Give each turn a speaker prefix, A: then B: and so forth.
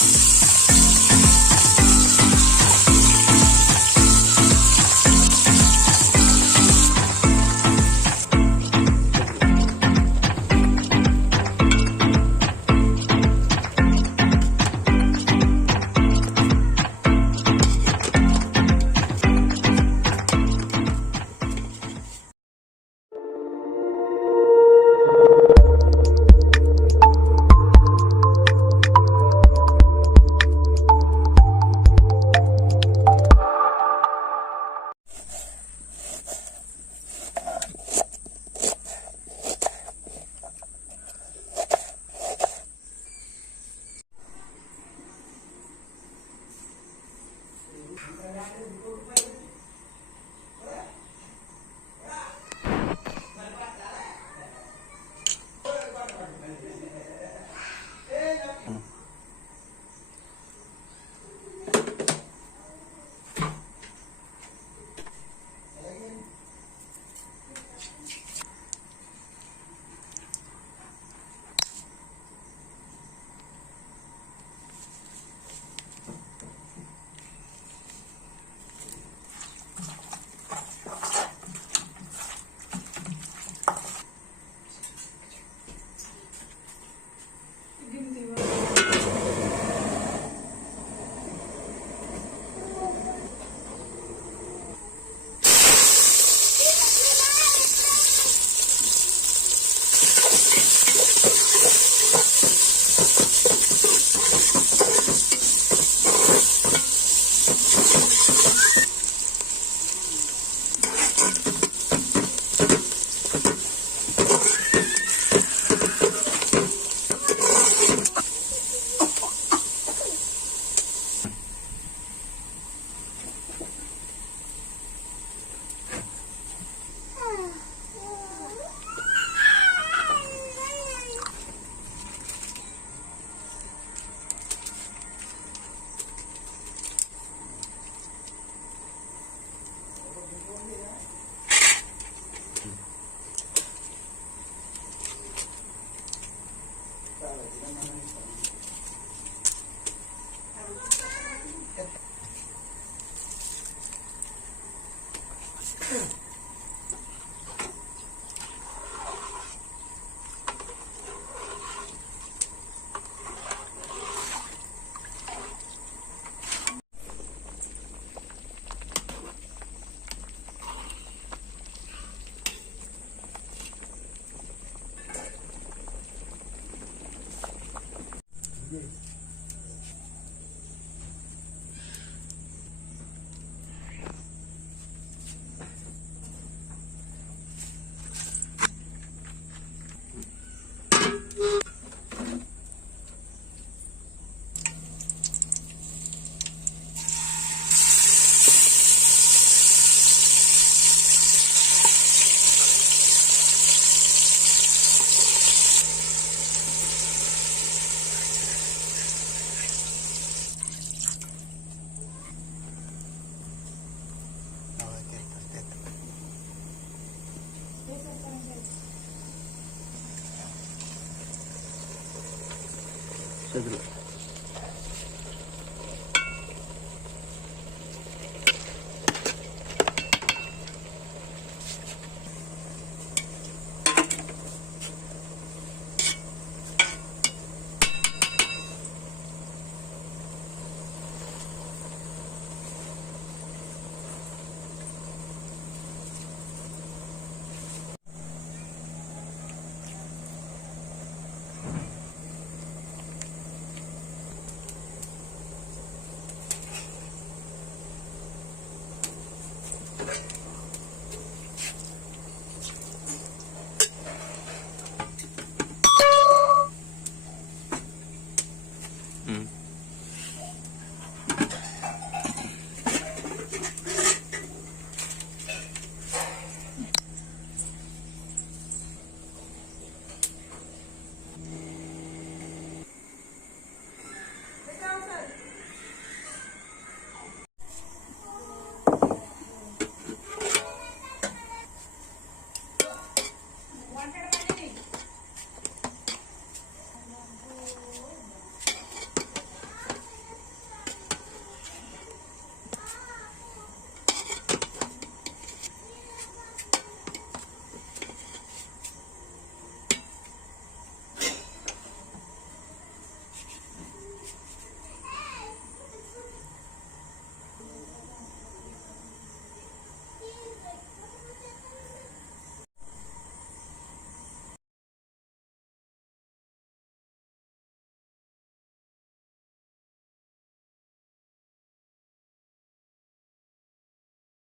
A: Thank Yes. 这个。